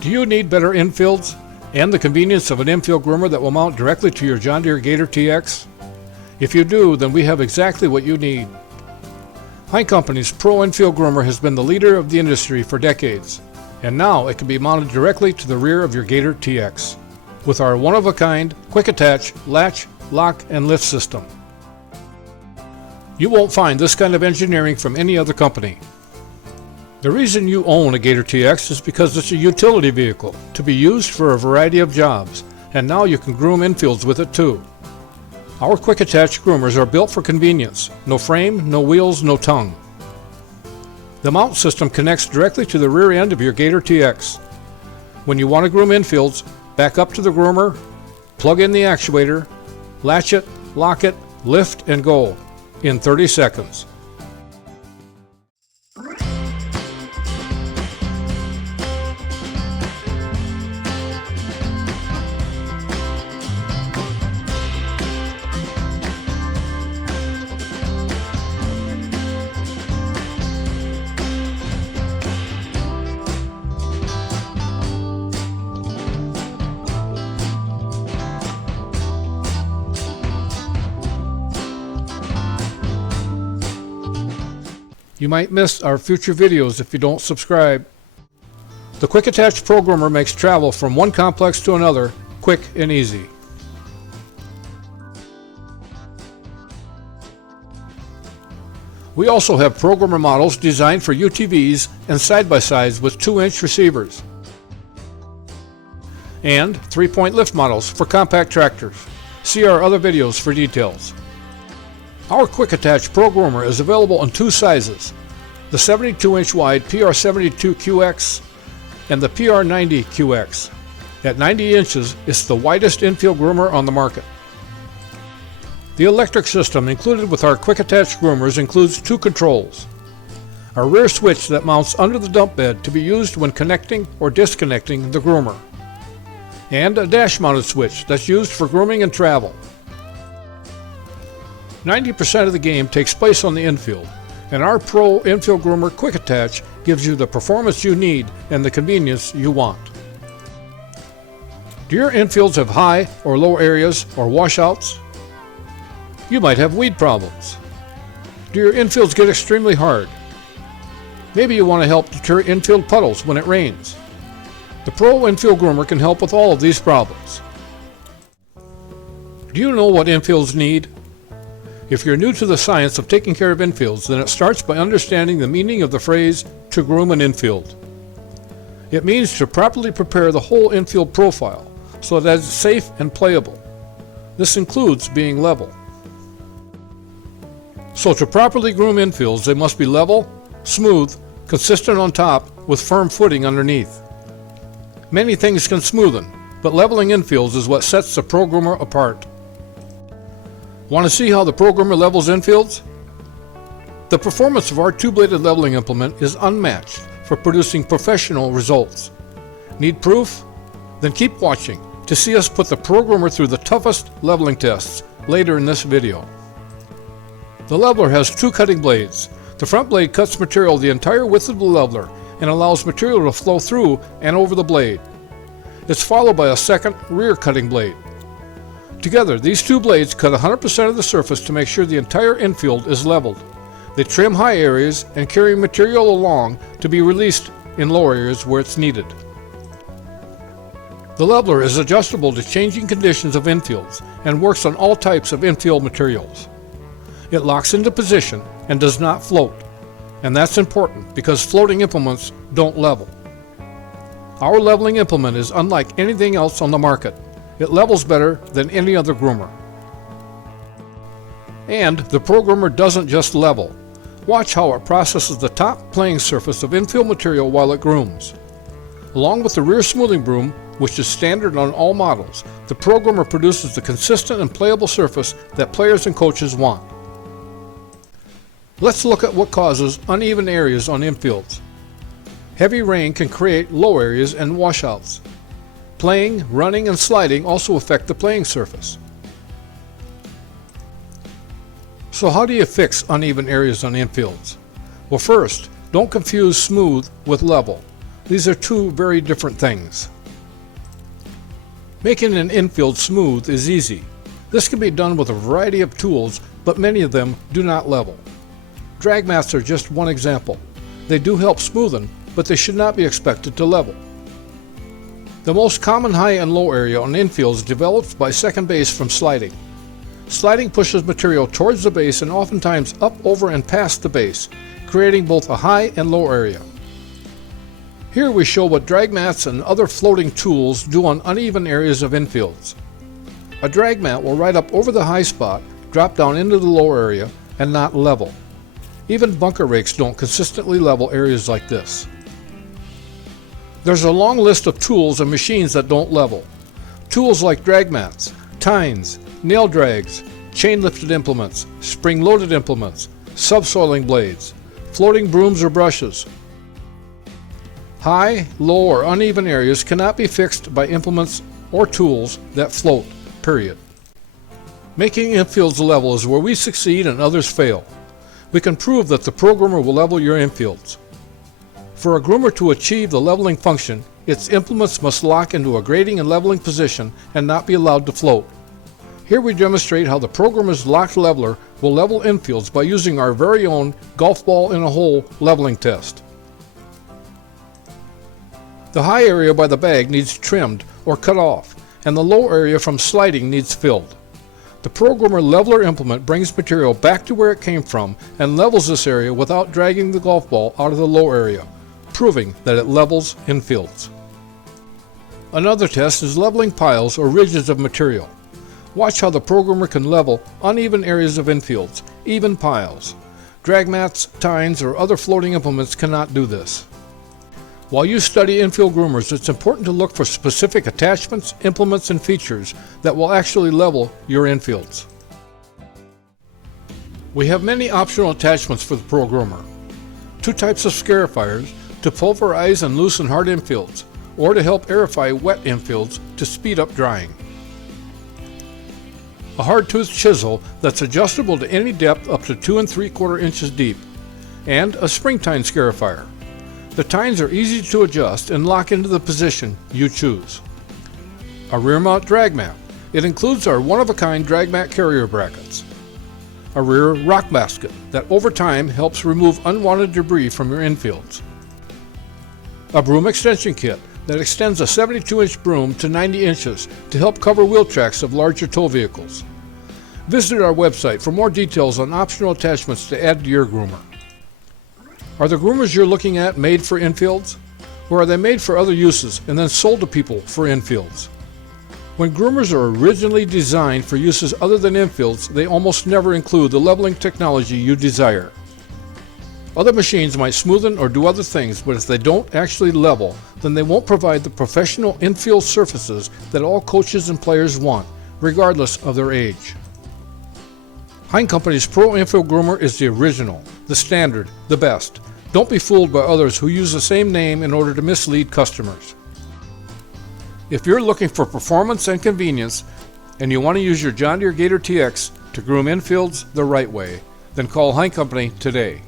Do you need better infields and the convenience of an infield groomer that will mount directly to your John Deere Gator TX? If you do, then we have exactly what you need. Pine Company's Pro Infield Groomer has been the leader of the industry for decades, and now it can be mounted directly to the rear of your Gator TX with our one-of-a-kind quick attach latch, lock, and lift system. You won't find this kind of engineering from any other company. The reason you own a Gator TX is because it's a utility vehicle to be used for a variety of jobs, and now you can groom infields with it too. Our quick attach groomers are built for convenience. No frame, no wheels, no tongue. The mount system connects directly to the rear end of your Gator TX. When you want to groom infields, back up to the groomer, plug in the actuator, latch it, lock it, lift, and go in 30 seconds. You might miss our future videos if you don't subscribe. The Quick Attach Pro Groomer makes travel from one complex to another quick and easy. We also have Pro Groomer models designed for UTVs and side-by-sides with 2-inch receivers, and 3-point lift models for compact tractors. See our other videos for details. Our Quick Attach Pro Groomer is available in two sizes, the 72-inch wide PR72QX and the PR90QX. At 90 inches, it's the widest infield groomer on the market. The electric system included with our Quick Attach groomers includes two controls: a rear switch that mounts under the dump bed to be used when connecting or disconnecting the groomer, and a dash-mounted switch that's used for grooming and travel. 90% of the game takes place on the infield, and our Pro Infield Groomer Quick Attach gives you the performance you need and the convenience you want. Do your infields have high or low areas or washouts? You might have weed problems. Do your infields get extremely hard? Maybe you want to help deter infield puddles when it rains. The Pro Infield Groomer can help with all of these problems. Do you know what infields need? If you're new to the science of taking care of infields, then it starts by understanding the meaning of the phrase, to groom an infield. It means to properly prepare the whole infield profile so that it's safe and playable. This includes being level. So to properly groom infields, they must be level, smooth, consistent on top, with firm footing underneath. Many things can smoothen, but leveling infields is what sets the Pro Groomer apart. Want to see how the Pro Groomer levels infields? The performance of our two-bladed leveling implement is unmatched for producing professional results. Need proof? Then keep watching to see us put the Pro Groomer through the toughest leveling tests later in this video. The leveler has two cutting blades. The front blade cuts material the entire width of the leveler and allows material to flow through and over the blade. It's followed by a second rear cutting blade. Together, these two blades cut 100% of the surface to make sure the entire infield is leveled. They trim high areas and carry material along to be released in low areas where it's needed. The leveler is adjustable to changing conditions of infields and works on all types of infield materials. It locks into position and does not float, and that's important because floating implements don't level. Our leveling implement is unlike anything else on the market. It levels better than any other groomer. And the Pro Groomer doesn't just level. Watch how it processes the top playing surface of infield material while it grooms. Along with the rear smoothing broom, which is standard on all models, the Pro Groomer produces the consistent and playable surface that players and coaches want. Let's look at what causes uneven areas on infields. Heavy rain can create low areas and washouts. Playing, running, and sliding also affect the playing surface. So how do you fix uneven areas on infields? Well, first, don't confuse smooth with level. These are two very different things. Making an infield smooth is easy. This can be done with a variety of tools, but many of them do not level. Drag mats are just one example. They do help smoothen, but they should not be expected to level. The most common high and low area on infields develops by second base from sliding. Sliding pushes material towards the base and oftentimes up, over, and past the base, creating both a high and low area. Here we show what drag mats and other floating tools do on uneven areas of infields. A drag mat will ride up over the high spot, drop down into the low area, and not level. Even bunker rakes don't consistently level areas like this. There's a long list of tools and machines that don't level. Tools like drag mats, tines, nail drags, chain-lifted implements, spring-loaded implements, subsoiling blades, floating brooms or brushes. High, low, or uneven areas cannot be fixed by implements or tools that float, period. Making infields level is where we succeed and others fail. We can prove that the Pro Groomer will level your infields. For a groomer to achieve the leveling function, its implements must lock into a grading and leveling position and not be allowed to float. Here we demonstrate how the Pro Groomer's locked leveler will level infields by using our very own golf ball in a hole leveling test. The high area by the bag needs trimmed or cut off, and the low area from sliding needs filled. The Pro Groomer leveler implement brings material back to where it came from and levels this area without dragging the golf ball out of the low area, proving that it levels infields. Another test is leveling piles or ridges of material. Watch how the Pro Groomer can level uneven areas of infields, even piles. Drag mats, tines, or other floating implements cannot do this. While you study infield groomers, it's important to look for specific attachments, implements, and features that will actually level your infields. We have many optional attachments for the Pro Groomer. Two types of scarifiers to pulverize and loosen hard infields, or to help aerify wet infields to speed up drying. A hard-toothed chisel that's adjustable to any depth up to 2 3/4 inches deep, and a spring tine scarifier. The tines are easy to adjust and lock into the position you choose. A rear mount drag mat. It includes our one-of-a-kind drag mat carrier brackets. A rear rock basket that over time helps remove unwanted debris from your infields. A broom extension kit that extends a 72-inch broom to 90 inches to help cover wheel tracks of larger tow vehicles. Visit our website for more details on optional attachments to add to your groomer. Are the groomers you're looking at made for infields? Or are they made for other uses and then sold to people for infields? When groomers are originally designed for uses other than infields, they almost never include the leveling technology you desire. Other machines might smoothen or do other things, but if they don't actually level, then they won't provide the professional infield surfaces that all coaches and players want, regardless of their age. Hein Company's Pro Infield Groomer is the original, the standard, the best. Don't be fooled by others who use the same name in order to mislead customers. If you're looking for performance and convenience, and you want to use your John Deere Gator TX to groom infields the right way, then call Hein Company today.